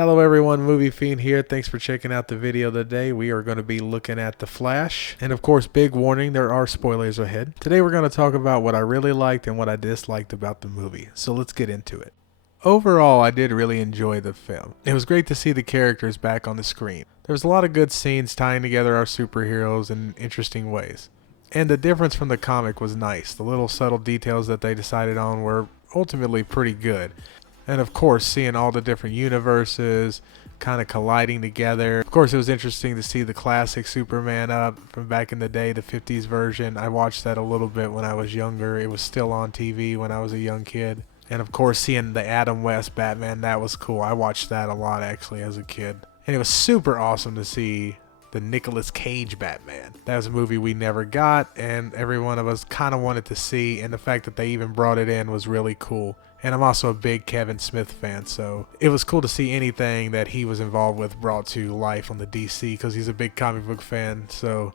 Hello everyone, Movie Fiend here. Thanks for checking out the video today. We are going to be looking at The Flash. And of course, big warning, there are spoilers ahead. Today we're going to talk about what I really liked and what I disliked about the movie. So let's get into it. Overall, I did really enjoy the film. It was great to see the characters back on the screen. There was a lot of good scenes tying together our superheroes in interesting ways. And the difference from the comic was nice. The little subtle details that they decided on were ultimately pretty good. And of course, seeing all the different universes kind of colliding together. Of course, it was interesting to see the classic Superman up from back in the day, the 50s version. I watched that a little bit when I was younger. It was still on TV when I was a young kid. And of course, seeing the Adam West Batman, that was cool. I watched that a lot actually as a kid. And it was super awesome to see the Nicolas Cage Batman. That was a movie we never got, and every one of us kind of wanted to see, and the fact that they even brought it in was really cool. And I'm also a big Kevin Smith fan, so it was cool to see anything that he was involved with brought to life on the DC, because he's a big comic book fan, so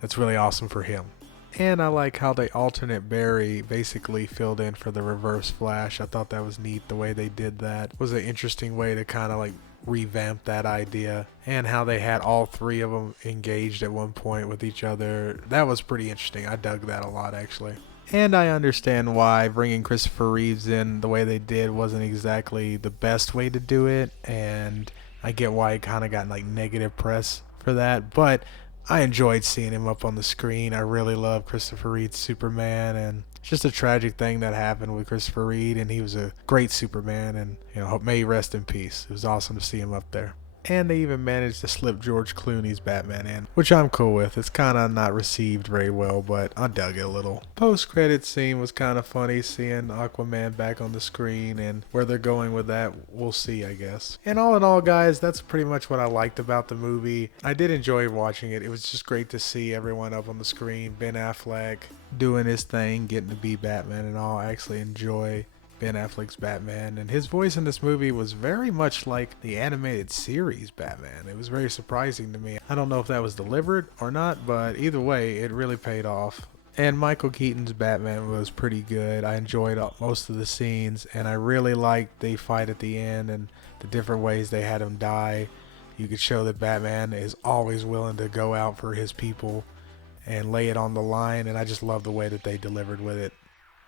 that's really awesome for him. And I like how they alternate Barry basically filled in for the Reverse Flash. I thought that was neat the way they did that. It was an interesting way to kind of like revamp that idea, and how they had all three of them engaged at one point with each other. That was pretty interesting. I dug that a lot actually. And I understand why bringing Christopher Reeves in the way they did wasn't exactly the best way to do it, and I get why it kind of got like negative press for that, but I enjoyed seeing him up on the screen. I really love Christopher Reed's Superman, and it's just a tragic thing that happened with Christopher Reed, and he was a great Superman, and may he rest in peace. It was awesome to see him up there. And they even managed to slip George Clooney's Batman in, which I'm cool with. It's kind of not received very well, but I dug it a little. Post-credit scene was kind of funny, seeing Aquaman back on the screen, and where they're going with that, we'll see, I guess. And all in all, guys, that's pretty much what I liked about the movie. I did enjoy watching it. It was just great to see everyone up on the screen. Ben Affleck doing his thing, getting to be Batman and all. I actually enjoy Ben Affleck's Batman, and his voice in this movie was very much like the animated series Batman. It was very surprising to me. I don't know if that was deliberate or not, but either way, it really paid off. And Michael Keaton's Batman was pretty good. I enjoyed most of the scenes, and I really liked the fight at the end and the different ways they had him die. You could show that Batman is always willing to go out for his people and lay it on the line, and I just love the way that they delivered with it.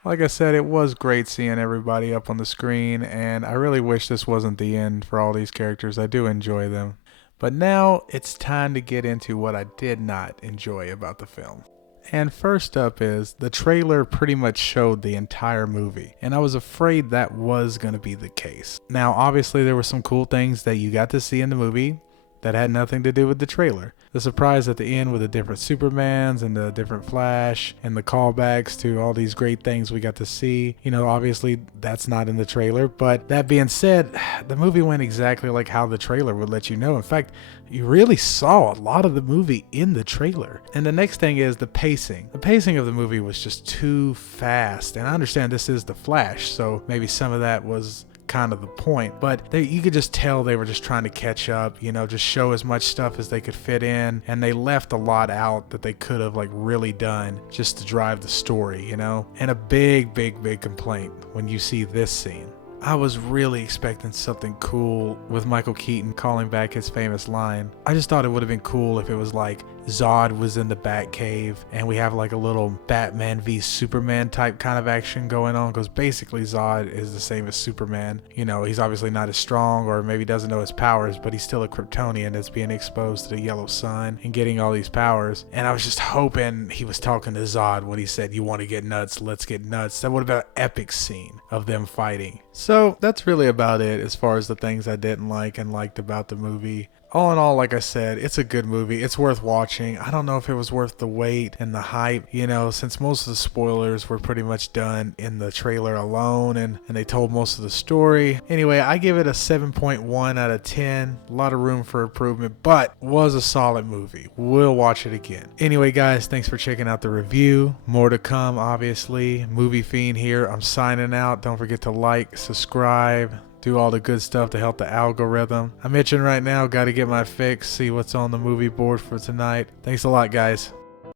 Like I said, it was great seeing everybody up on the screen, and I really wish this wasn't the end for all these characters. I do enjoy them. But now it's time to get into what I did not enjoy about the film. And first up is the trailer pretty much showed the entire movie, and I was afraid that was going to be the case. Now, obviously, there were some cool things that you got to see in the movie that had nothing to do with the trailer. The surprise at the end with the different Supermans and the different Flash and the callbacks to all these great things we got to see. Obviously that's not in the trailer, but that being said, the movie went exactly like how the trailer would let you know. In fact, you really saw a lot of the movie in the trailer. And the next thing is the pacing. The pacing of the movie was just too fast. And I understand this is the Flash, so maybe some of that was kind of the point, but you could just tell they were just trying to catch up, just show as much stuff as they could fit in, and they left a lot out that they could have really done just to drive the story, and a big complaint when you see this scene. I was really expecting something cool with Michael Keaton calling back his famous line. I just thought it would have been cool if it was like Zod was in the Batcave and we have like a little Batman v Superman type kind of action going on, because basically Zod is the same as Superman. He's obviously not as strong, or maybe doesn't know his powers, but he's still a Kryptonian that's being exposed to the yellow sun and getting all these powers. And I was just hoping he was talking to Zod when he said, "You want to get nuts? Let's get nuts." That would have been an epic scene of them fighting. So that's really about it as far as the things I didn't like and liked about the movie. All in all, like I said, it's a good movie. It's worth watching. I don't know if it was worth the wait and the hype, since most of the spoilers were pretty much done in the trailer alone, and they told most of the story. Anyway, I give it a 7.1 out of 10. A lot of room for improvement, but was a solid movie. We'll watch it again. Anyway, guys, thanks for checking out the review. More to come, obviously. Movie Fiend here. I'm signing out. Don't forget to like, subscribe, do all the good stuff to help the algorithm. I'm itching right now, got to get my fix, see what's on the movie board for tonight. Thanks a lot, guys.